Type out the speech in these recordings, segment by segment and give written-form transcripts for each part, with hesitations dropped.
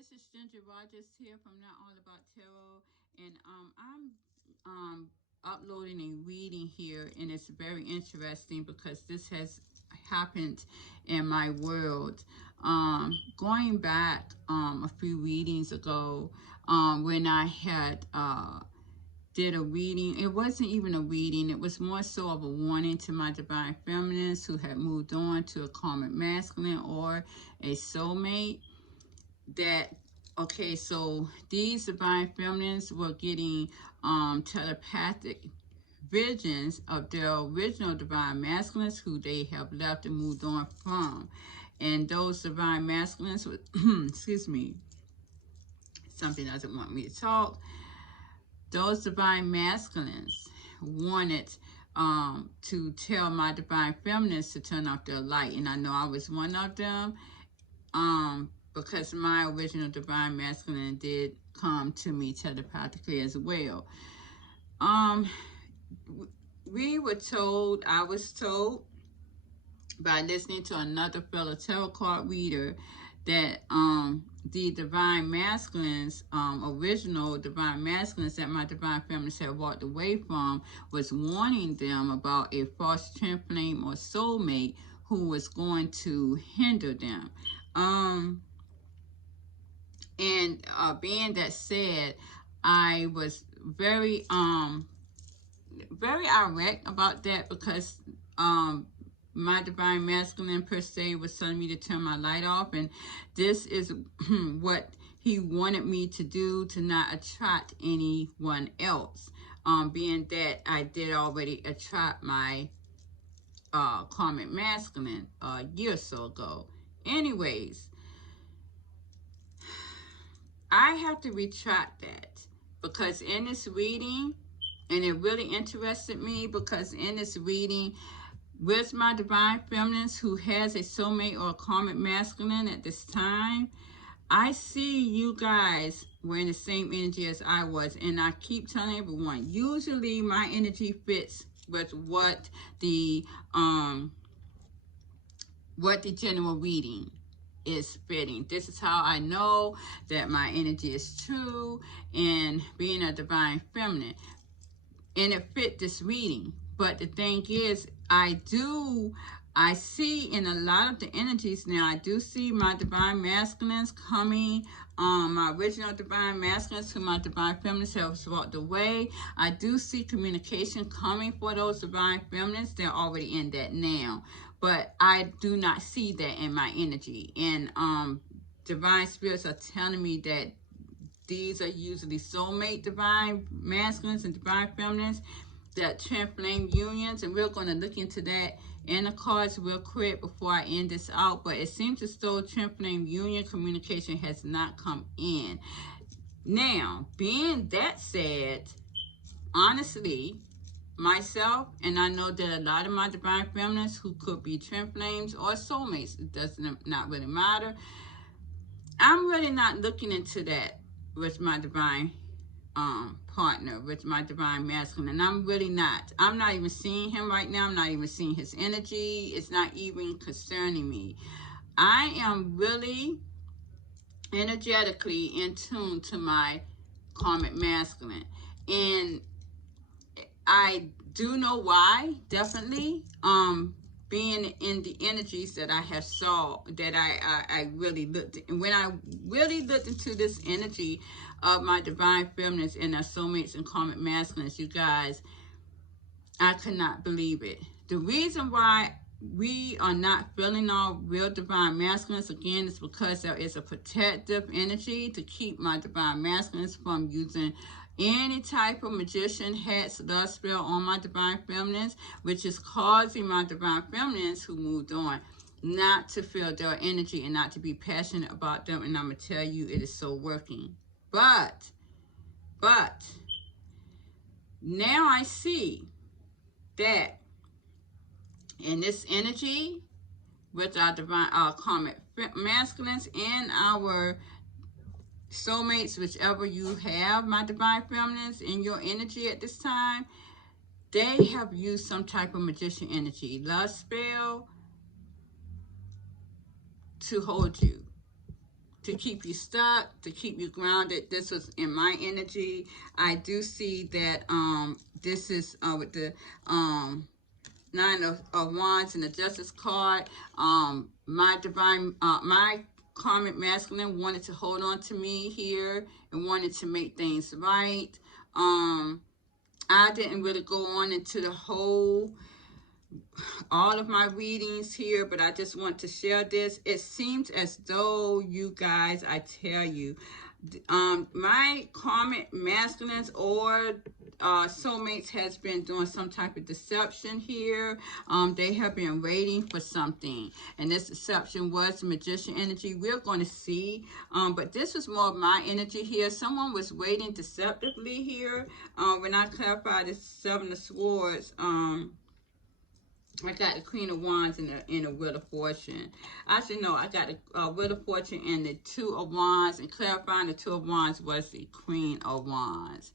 this is Ginger Rogers here from Not All About Tarot, and I'm uploading a reading here, and it's very interesting because this has happened in my world. Going back a few readings ago, when I had did a reading. It wasn't even a reading. It was more so of a warning to my divine feminines who had moved on to a karmic masculine or a soulmate. That okay, so these divine feminines were getting telepathic visions of their original divine masculines who they have left and moved on from. And those divine masculines would excuse me, something doesn't want me to talk. Those divine masculines wanted to tell my divine feminines to turn off their light, and I know I was one of them, because my original divine masculine did come to me telepathically as well. Um, we were told, I was told by listening to another fellow tarot card reader that the divine masculines, original divine masculines that my divine feminines had walked away from, was warning them about a false twin flame or soulmate who was going to hinder them. And being that said, I was very irate about that because my divine masculine per se was telling me to turn my light off, and this is what he wanted me to do, to not attract anyone else, being that I did already attract my karmic masculine a year or so ago. Anyways, I have to retract that because in this reading, and it really interested me because in this reading, with my divine feminines who has a soulmate or a karmic masculine at this time, I see you guys were in the same energy as I was. And I keep telling everyone, usually my energy fits with what the general reading is fitting. This is how I know that my energy is true and being a divine feminine. And it fit this reading. But the thing is, I see in a lot of the energies now, I do see my divine masculines coming, my original divine masculines who my divine feminines have walked away. I do see communication coming for those divine feminines. They're already in that now. But I do not see that in my energy. And divine spirits are telling me that these are usually soulmate divine masculines and divine feminines, that twin flame unions, and we're going to look into that in the cards real quick before I end this out. But it seems as though twin flame union communication has not come in. Now, being that said, honestly, myself, and I know that a lot of my divine feminines who could be twin flames or soulmates, it does not really matter. I'm really not looking into that with my divine partner, with my divine masculine. And I'm really not. I'm not even seeing him right now. I'm not even seeing his energy. It's not even concerning me. I am really energetically in tune to my karmic masculine. And I do know why, definitely. Being in the energies that I have saw, that I really looked, and when I really looked into this energy of my divine feminines and their soulmates and karmic masculines, you guys, I could not believe it. The reason why we are not feeling our real divine masculines again is because there is a protective energy to keep my divine masculines from using any type of magician, hats, love spell on my divine feminines, which is causing my divine feminines who moved on not to feel their energy and not to be passionate about them. And I'm going to tell you, it is so working. But now I see that in this energy with our divine, our karmic masculines and our soulmates, whichever you have, my divine feminines, in your energy at this time, they have used some type of magician energy, love spell, to hold you, to keep you stuck, to keep you grounded. This was in my energy. I do see that this is with the Nine of Wands and the Justice card. My karmic masculine wanted to hold on to me here and wanted to make things right. I didn't really go on into the whole all of my readings here, but I just want to share this. It seems as though you guys, I tell you, my karmic masculines or soulmates has been doing some type of deception here. They have been waiting for something, and this deception was the magician energy. We're going to see, but this was more of my energy here. Someone was waiting deceptively here. When I clarify the Seven of Swords, I got the Queen of Wands and the Wheel of Fortune. Actually, no, I got the Wheel of Fortune and the Two of Wands. And clarifying the Two of Wands was the Queen of Wands.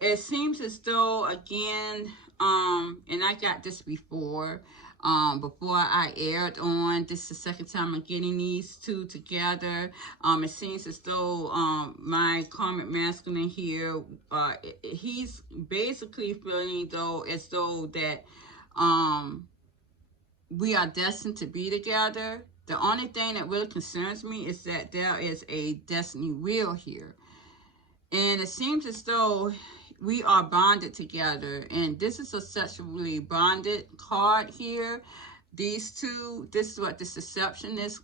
It seems as though, again, and I got this before I aired on. This is the second time I'm getting these two together. It seems as though my karmic masculine here, he's basically feeling as though that we are destined to be together. The only thing that really concerns me is that there is a destiny wheel here. And it seems as though we are bonded together. And this is a sexually bonded card here. These two, this is what this deception is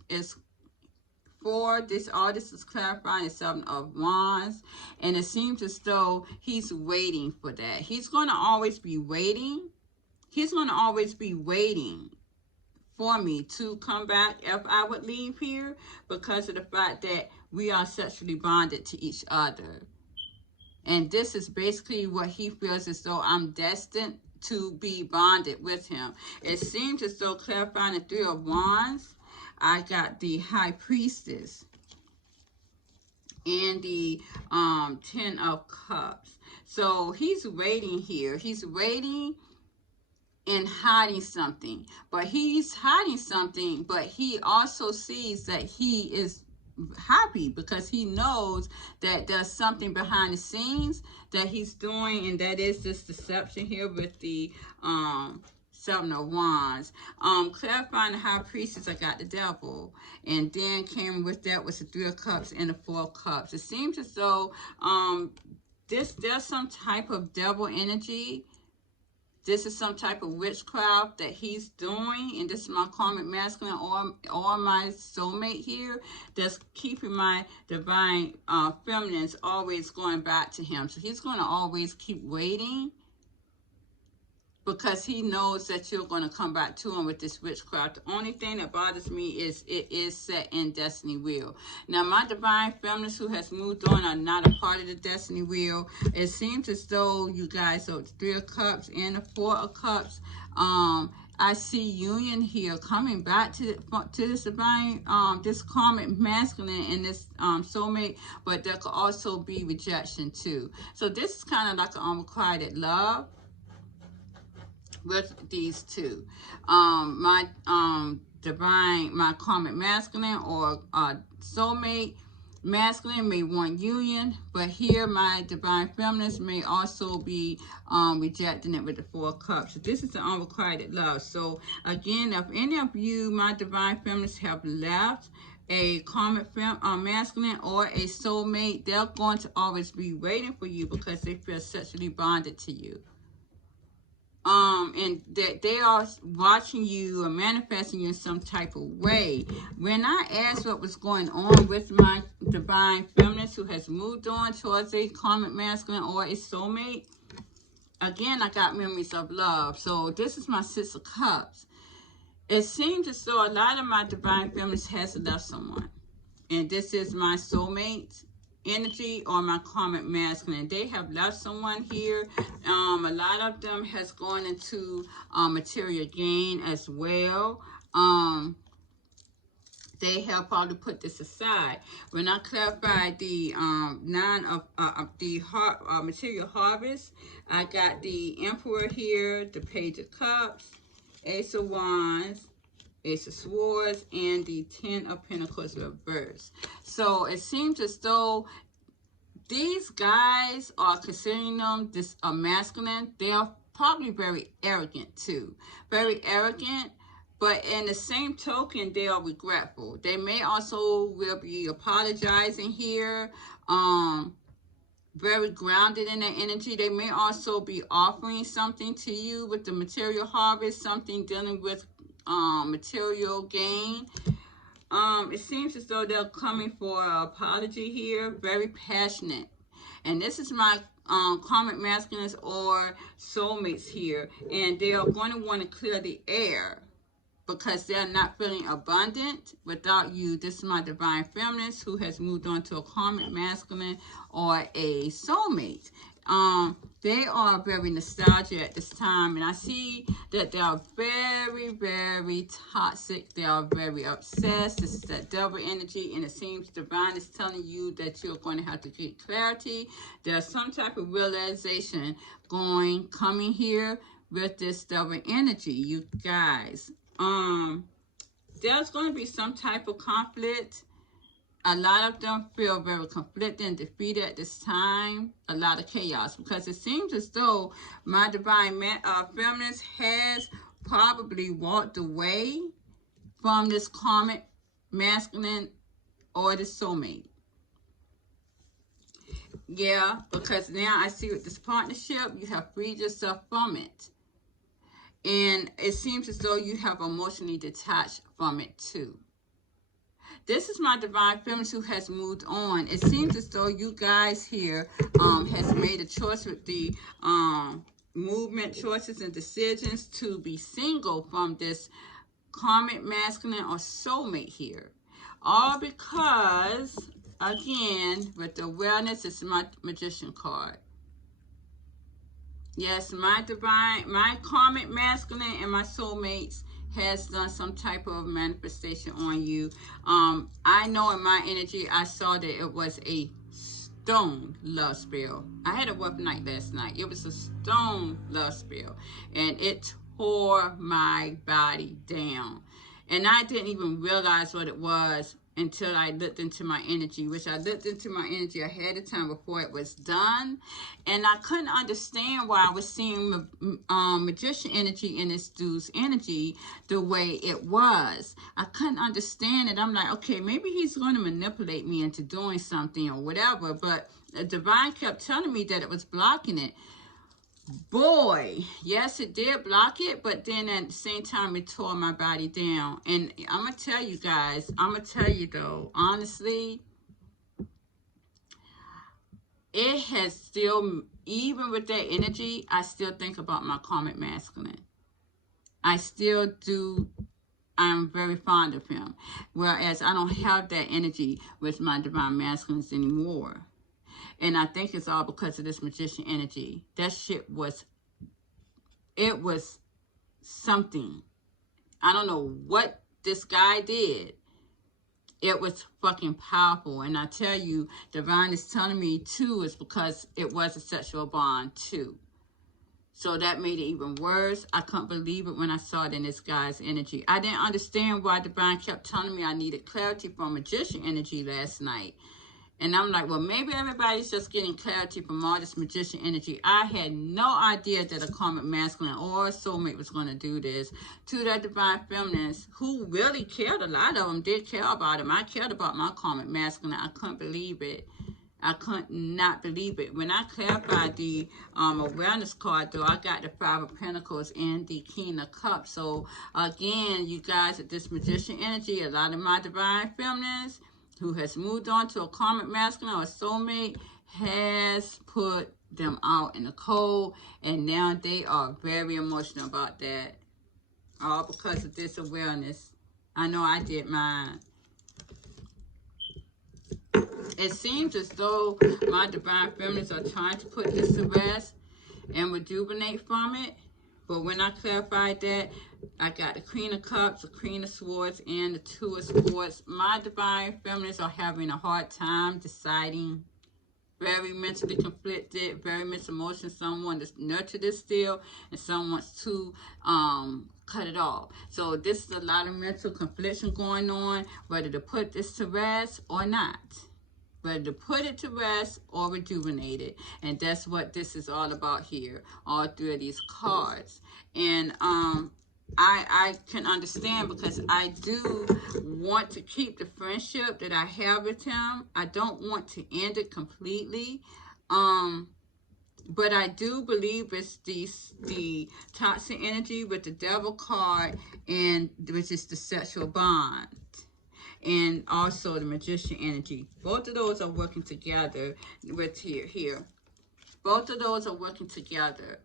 for. All this is clarifying the Seven of Wands. And it seems as though he's waiting for that. He's going to always be waiting. He's going to always be waiting for me to come back if I would leave here, because of the fact that we are sexually bonded to each other. And this is basically what he feels as though I'm destined to be bonded with him. It seems as though, clarifying the Three of Wands, I got the High Priestess and the Ten of Cups. So he's waiting here. He's waiting and hiding something. But he's hiding something, but he also sees that he is happy because he knows that there's something behind the scenes that he's doing, and that is this deception here with the Seven of Wands. Clarifying the High Priestess, I got the Devil, and then came with that was the Three of Cups and the Four of Cups. It seems as though there's some type of devil energy. This is some type of witchcraft that he's doing, and this is my karmic masculine or my soulmate here that's keeping my divine feminines always going back to him. So he's going to always keep waiting because he knows that you're going to come back to him with this witchcraft. The only thing that bothers me is it is set in destiny wheel. Now, my divine feminines who has moved on are not a part of the destiny wheel. It seems as though you guys, so it's Three of Cups and the Four of Cups. I see union here coming back to this divine, this karmic masculine and this soulmate, but there could also be rejection too. So this is kind of like an unrequited love with these two. My divine, my karmic masculine or soulmate masculine may want union, but here my divine feminines may also be rejecting it with the Four of Cups. So this is the unrequited love. So again, if any of you, my divine feminines, have left a karmic masculine or a soulmate, they're going to always be waiting for you because they feel sexually bonded to you. And that they are watching you or manifesting you in some type of way. When I asked what was going on with my divine feminines who has moved on towards a karmic masculine or a soulmate, again, I got memories of love. So this is my Six of Cups. It seems as though a lot of my divine feminines has left someone. And this is my soulmate energy or my karmic masculine. They have left someone here. A lot of them has gone into material gain as well. They have probably put this aside. When I clarified the nine of the material harvest, I got the Emperor here, the Page of Cups, Ace of Wands, Ace of Swords, and the Ten of Pentacles reversed. So it seems as though these guys are considering them this masculine. They are probably very arrogant too. Very arrogant, but in the same token, they are regretful. They may also will be apologizing here. Very grounded in their energy. They may also be offering something to you with the material harvest, something dealing with material gain. It seems as though they're coming for an apology here. Very passionate. And this is my karmic masculines or soulmates here. And they are going to want to clear the air because they're not feeling abundant without you. This is my divine feminist who has moved on to a karmic masculine or a soulmate. They are very nostalgic at this time, and I see that they are very, very toxic. They are very obsessed. This is that devil energy, and it seems divine is telling you that you're going to have to get clarity. There's some type of realization coming here with this devil energy, you guys. There's going to be some type of conflict. A lot of them feel very conflicted and defeated at this time. A lot of chaos, because it seems as though my divine feminist has probably walked away from this karmic masculine or the soulmate. Yeah, because now I see with this partnership, you have freed yourself from it. And it seems as though you have emotionally detached from it too. This is my divine feminist who has moved on. It seems as though you guys here has made a choice with the movement, choices, and decisions to be single from this karmic masculine or soulmate here. All because, again, with the awareness, it's my magician card. Yes, my karmic masculine and my soulmates has done some type of manifestation on you. I know in my energy, I saw that it was a stone love spell. I had a rough night last night. It was a stone love spell, and it tore my body down. And I didn't even realize what it was until I looked into my energy, which I looked into my energy ahead of time before it was done. And I couldn't understand why I was seeing magician energy in this dude's energy the way it was. I couldn't understand it. I'm like, okay, maybe he's going to manipulate me into doing something or whatever. But the divine kept telling me that it was blocking it. Boy, yes, it did block it, but then at the same time, it tore my body down. And I'm going to tell you guys, though, honestly, it has still, even with that energy, I still think about my karmic masculine. I still do. I'm very fond of him. Whereas I don't have that energy with my divine masculines anymore. And I think it's all because of this magician energy. That shit was, it was something. I don't know what this guy did. It was fucking powerful. And I tell you, divine is telling me too, it's because it was a sexual bond too. So that made it even worse. I couldn't believe it when I saw it in this guy's energy. I didn't understand why divine kept telling me I needed clarity from magician energy last night. And I'm like, well, maybe everybody's just getting clarity from all this magician energy. I had no idea that a karmic masculine or a soulmate was going to do this to that divine feminist who really cared. A lot of them did care about him. I cared about my karmic masculine. I couldn't believe it. I could not believe it. When I clarified the awareness card, though, I got the Five of Pentacles and the King of Cups. So, again, you guys, at this magician energy, a lot of my divine feminists who has moved on to a karmic masculine or a soulmate has put them out in the cold, and now they are very emotional about that, all because of this awareness. I know I did mine. It seems as though my divine feminists are trying to put this to rest and rejuvenate from it. But when I clarified that, I got the Queen of Cups, the Queen of Swords, and the Two of Swords. My divine feminists are having a hard time deciding. Very mentally conflicted, very mixed emotions. Some want to nurture this still, and some wants to cut it off. So this is a lot of mental confliction going on, whether to put this to rest or not. Whether to put it to rest or rejuvenate it. And that's what this is all about here, all three of these cards. And I can understand, because I do want to keep the friendship that I have with him. I don't want to end it completely. But I do believe it's the toxic energy with the devil card, and which is the sexual bond, and also the magician energy. Both of those are working together with here. Both of those are working together.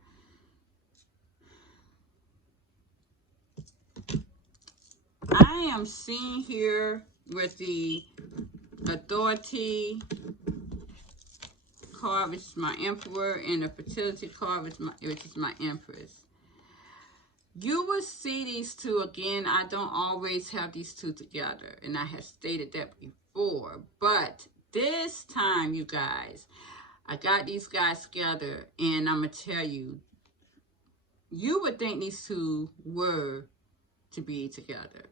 I am seeing here with the authority card, which is my emperor, and the fertility card, which is my empress. You will see these two again. I don't always have these two together, and I have stated that before. But this time, you guys, I got these guys together, and I'm going to tell you, you would think these two were to be together.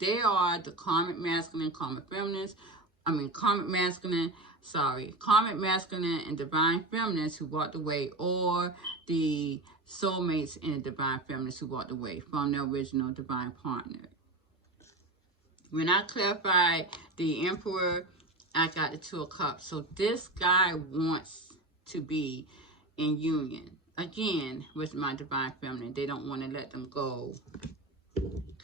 They are the karmic masculine, karmic feminines. Karmic masculine and divine feminines who walked away, or the soulmates and the divine feminines who walked away from their original divine partner. When I clarified the emperor, I got the Two of Cups. So this guy wants to be in union again with my divine feminine. They don't want to let them go.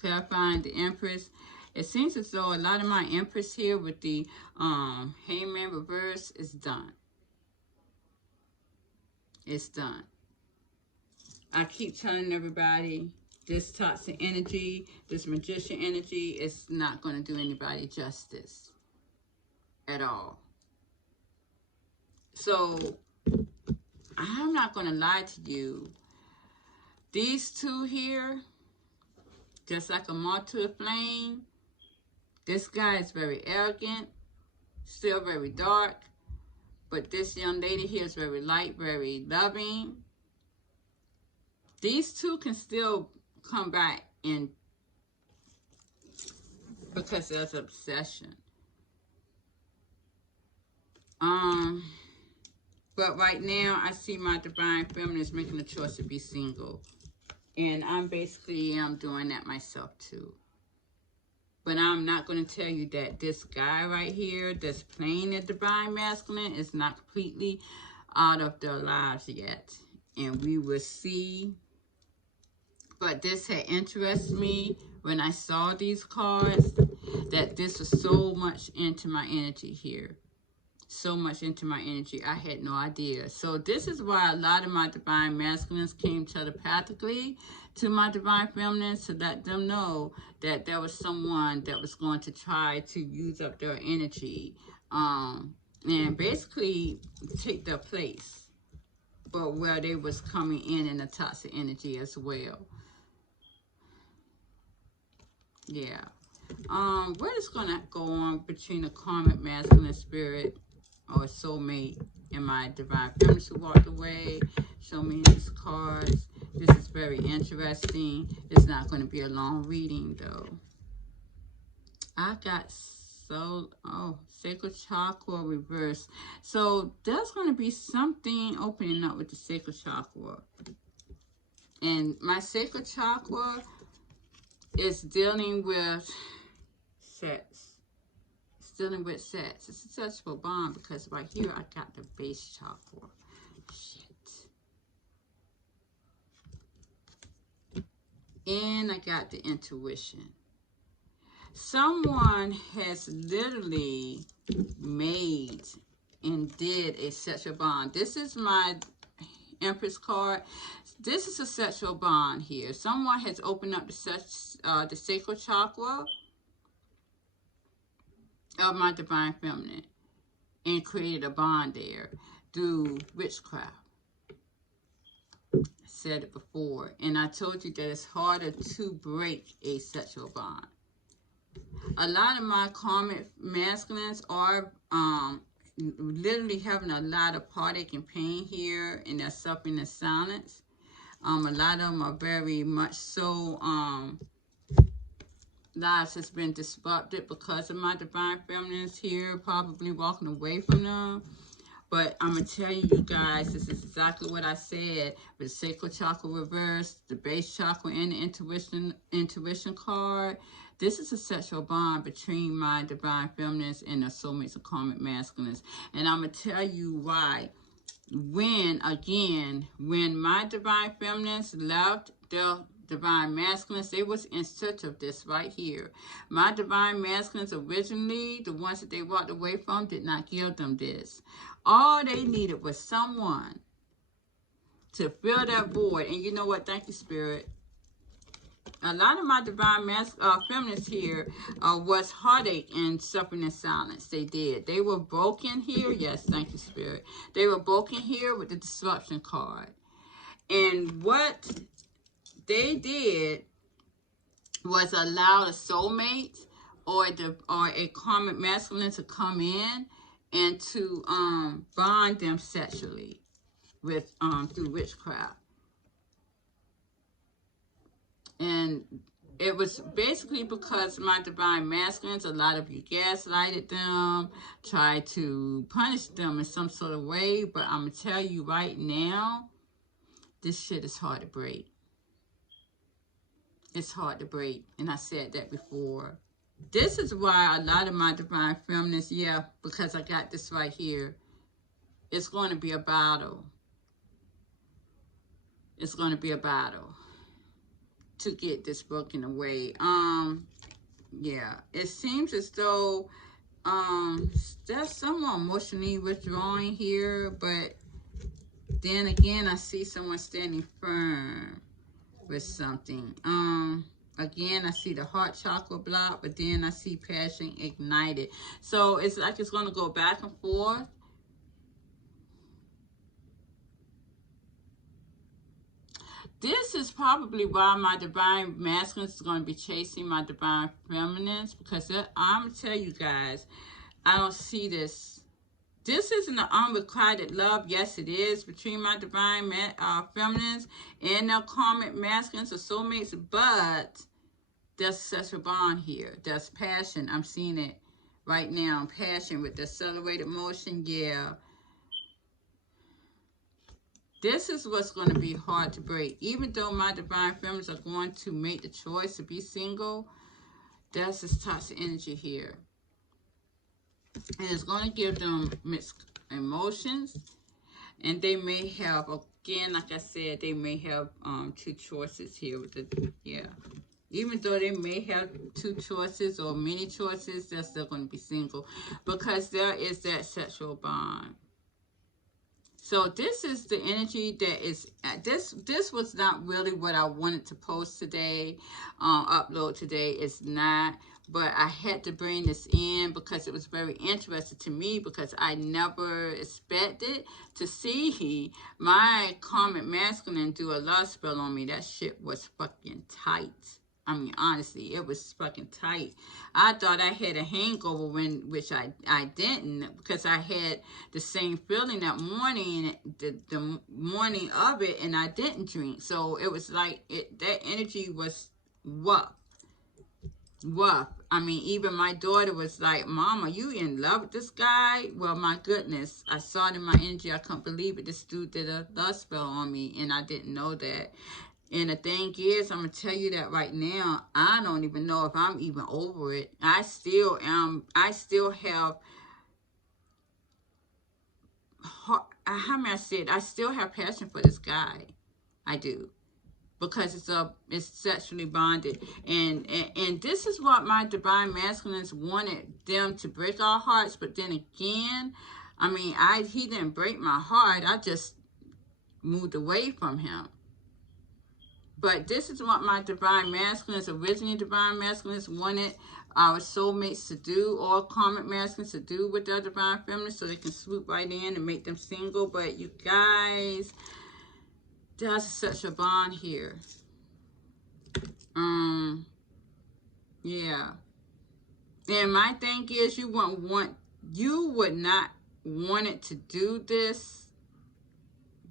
Clarifying the empress. It seems as though a lot of my empress here with the hangman reverse is done. It's done. I keep telling everybody, this toxic energy, this magician energy is not going to do anybody justice at all. So I'm not going to lie to you. These two here, just like a moth to a flame, this guy is very arrogant, still very dark, but this young lady here is very light, very loving. These two can still come back in, because there's obsession. But right now, I see my divine feminine is making the choice to be single. And I'm doing that myself too. But I'm not going to tell you that this guy right here that's playing the divine masculine is not completely out of their lives yet. And we will see. But this had interested me when I saw these cards, that this was so much into my energy here. So much into my energy. I had no idea. So this is why a lot of my divine masculines came telepathically to my divine feminines, to let them know that there was someone that was going to try to use up their energy, and basically take their place, but where they was coming in a toxic energy as well. Yeah. What is going to go on between the karmic masculine spirit or soulmate and my divine feminines who walked away? Show me these cards. This is very interesting. It's not going to be a long reading though. I got sacred chakra reverse. So there's going to be something opening up with the sacred chakra. And my sacred chakra is dealing with sex. It's dealing with sex. It's a sexual bond, because right here I got the base chakra. Shit. And I got the intuition. Someone has literally made and did a sexual bond. This is my Empress card. This is a sexual bond here. Someone has opened up the sacral chakra of my divine feminine and created a bond there through witchcraft. I said it before, and I told you that it's harder to break a sexual bond. A lot of my karmic masculines are literally having a lot of heartache and pain here, and they're suffering in silence. A lot of them are very much so, lives has been disrupted because of my divine feminines here, probably walking away from them. But I'm going to tell you guys, this is exactly what I said. With the sacral chakra reverse, the base chakra, and the intuition card. This is a sexual bond between my divine feminines and the soulmates of karmic masculines. And I'm going to tell you why. When my divine feminines left the divine masculines, they was in search of this right here. My divine masculines originally, the ones that they walked away from, did not give them this. All they needed was someone to fill that void. And you know what? Thank you, Spirit. A lot of my divine feminists here was heartache and suffering in silence. They did. They were broken here. Yes, thank you, Spirit. They were broken here with the disruption card. And what they did was allow a soulmate or a karmic masculine to come in and to bond them sexually with through witchcraft. And it was basically because my divine masculines, a lot of you gaslighted them, tried to punish them in some sort of way. But I'm going to tell you right now, this shit is hard to break. It's hard to break. And I said that before. This is why a lot of my divine feminists, yeah, because I got this right here. It's going to be a battle. It's going to be a battle to get this broken away. Yeah, it seems as though there's someone emotionally withdrawing here, but then again I see someone standing firm with something. Again I see the heart chakra block, but then I see passion ignited. So it's like it's going to go back and forth. This is probably why my divine masculines is going to be chasing my divine feminines, because I'm going to tell you guys, I don't see this. This isn't an unrequited love. Yes, it is between my divine feminines and their karmic masculines or soulmates, but there's such a bond here. There's passion. I'm seeing it right now. Passion with the accelerated motion. Yeah. This is what's going to be hard to break. Even though my divine feminines are going to make the choice to be single, there's this toxic energy here. And it's going to give them mixed emotions. And they may have, again, like I said, they may have two choices here. With the, yeah. Even though they may have two choices or many choices, they're still going to be single. Because there is that sexual bond. So this is the energy that is, this was not really what I wanted to post today, upload today. It's not, but I had to bring this in because it was very interesting to me, because I never expected to see my karmic masculine do a love spell on me. That shit was fucking tight. I mean, honestly, it was fucking tight. I thought I had a hangover, which I didn't, because I had the same feeling that morning, the morning of it, and I didn't drink. So it was like, that energy was rough. I mean, even my daughter was like, Mom, are you in love with this guy? Well, my goodness, I saw it in my energy. I couldn't believe it. This dude did a love spell on me, and I didn't know that. And the thing is, I'm going to tell you that right now, I don't even know if I'm even over it. I still have, how may I say it? I still have passion for this guy. I do. Because it's sexually bonded. And this is what my divine masculines wanted them to break our hearts. But then again, I mean, he didn't break my heart. I just moved away from him. But this is what my divine masculines, originally divine masculines, wanted our soulmates to do, or karmic masculines to do with their divine feminines, so they can swoop right in and make them single. But you guys, there's such a bond here. Yeah. And my thing is, you would not want it to do this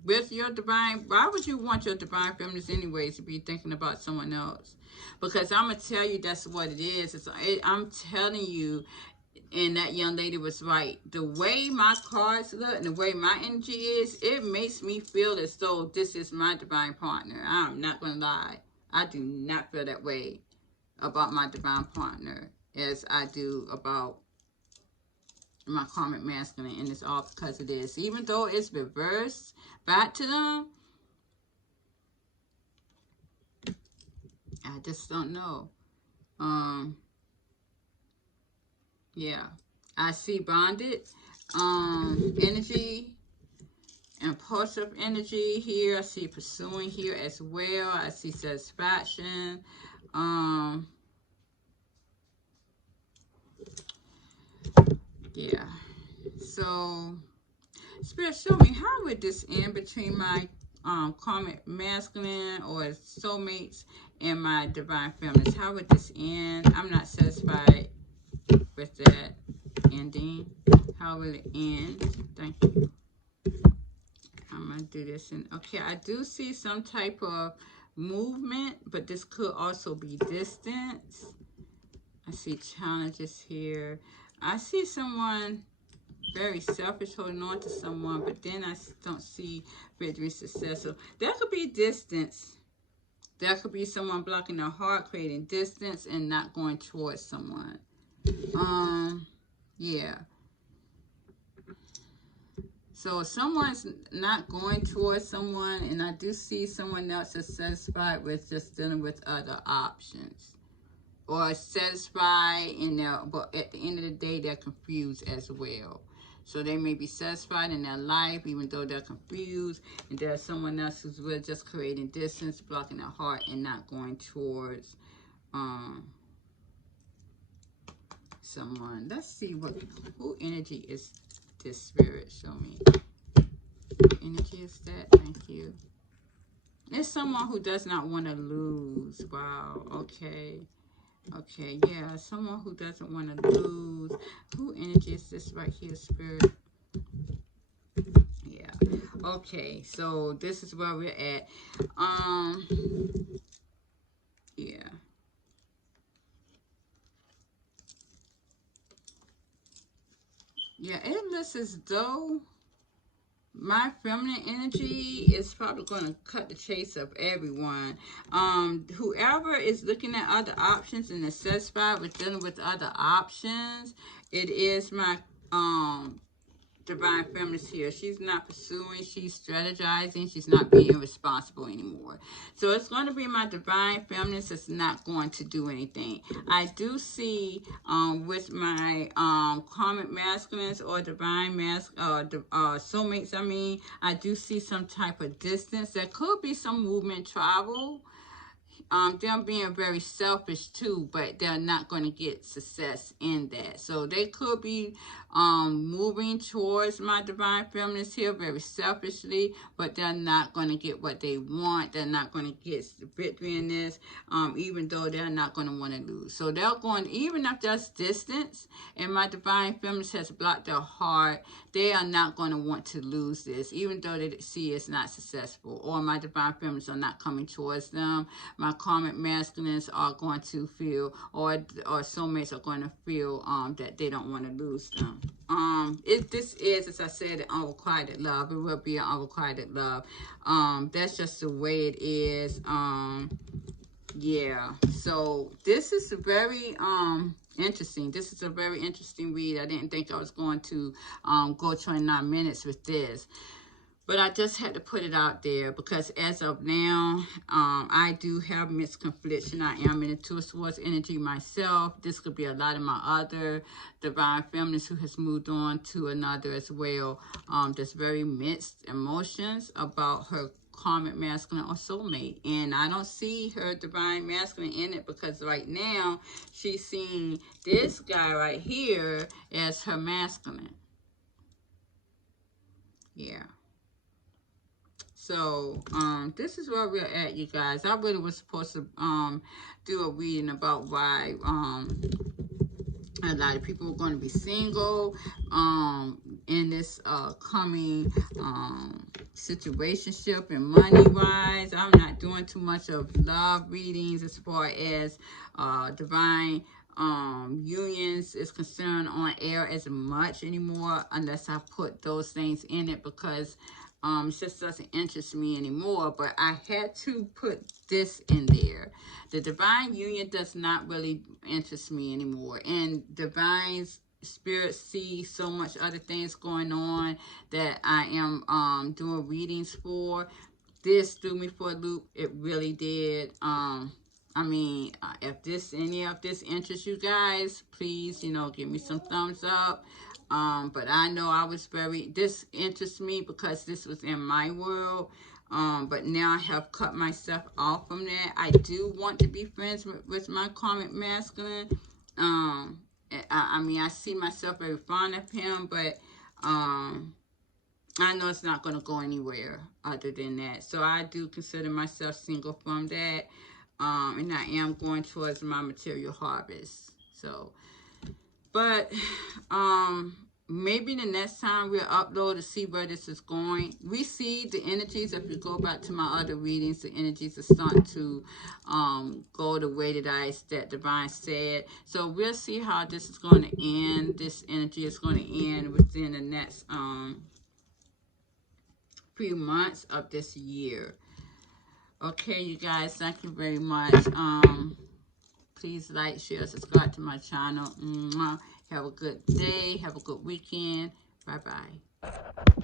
with your divine, why would you want your divine feminines anyways to be thinking about someone else? Because I'm going to tell you that's what it is. I'm telling you, and that young lady was right. The way my cards look and the way my energy is, it makes me feel as though this is my divine partner. I'm not going to lie. I do not feel that way about my divine partner as I do about my karmic masculine, and it's all because of this. Even though it's reversed back to them, I just don't know. Yeah, I see bonded energy, impulsive energy here. I see pursuing here as well. I see satisfaction. Yeah. So, Spirit, show me, how would this end between my karmic masculine or soulmates and my divine feminines? How would this end? I'm not satisfied with that ending. How will it end? Thank you. I'm going to do this. And okay, I do see some type of movement, but this could also be distance. I see challenges here. I see someone very selfish holding on to someone, but then I don't see victory success. So there could be distance. There could be someone blocking their heart, creating distance and not going towards someone. Yeah. So someone's not going towards someone, and I do see someone else is satisfied with just dealing with other options. Or satisfied in their, but at the end of the day, they're confused as well. So they may be satisfied in their life, even though they're confused, and there's someone else who's really just creating distance, blocking their heart, and not going towards someone. Let's see who energy is this, Spirit. Show me. What energy is that? Thank you. It's someone who does not want to lose. Wow. Okay. Okay, yeah, someone who doesn't want to lose. Who energy is this right here, Spirit? Yeah. Okay, so this is where we're at. Yeah. Yeah, it looks as though my feminine energy is probably going to cut the chase of everyone. Whoever is looking at other options and is satisfied with dealing with other options, it is my divine feminist here. She's not pursuing, she's strategizing, she's not being responsible anymore. So it's going to be my divine feminist that's not going to do anything. I do see with my karmic masculines or divine soulmates, I do see some type of distance. There could be some movement, travel. Them being very selfish too, but they're not going to get success in that. So they could be moving towards my divine feminist here very selfishly, but they're not going to get what they want. They're not going to get victory in this, even though they're not going to want to lose. So they're going, even if there's distance and my divine feminist has blocked their heart, they are not going to want to lose this, even though they see it's not successful, or my divine feminists are not coming towards them. My karmic masculines are going to feel, or soulmates are going to feel that they don't want to lose them. This is, as I said, an unrequited love. It will be an unrequited love. That's just the way it is. Yeah. So this is very interesting. This is a very interesting read. I didn't think I was going to go 29 minutes with this. But I just had to put it out there because as of now, I do have mixed confliction. I am in a two swords energy myself. This could be a lot of my other divine feminist who has moved on to another as well. There's very mixed emotions about her karmic masculine or soulmate. And I don't see her divine masculine in it because right now she's seeing this guy right here as her masculine. Yeah. So, this is where we're at, you guys. I really was supposed to, do a reading about why, a lot of people are going to be single, in this, coming, situationship and money wise. I'm not doing too much of love readings as far as divine unions is concerned on air as much anymore, unless I put those things in it, because it just doesn't interest me anymore. But I had to put this in there. The divine union does not really interest me anymore, and divine spirit see so much other things going on that I am doing readings for. This threw me for a loop. It really did. I mean, if any of this interests you guys, please, give me some thumbs up. But I know this interests me because this was in my world. But now I have cut myself off from that. I do want to be friends with my karmic masculine. I mean, I see myself very fond of him, but I know it's not going to go anywhere other than that. So I do consider myself single from that. And I am going towards my material harvest. So, but maybe the next time we'll upload to see where this is going. We see the energies. If you go back to my other readings, the energies are starting to go the way that Divine said. So we'll see how this is going to end. This energy is going to end within the next few months of this year. Okay, you guys, thank you very much. Please like, share, subscribe to my channel. Have a good day. Have a good weekend. Bye-bye.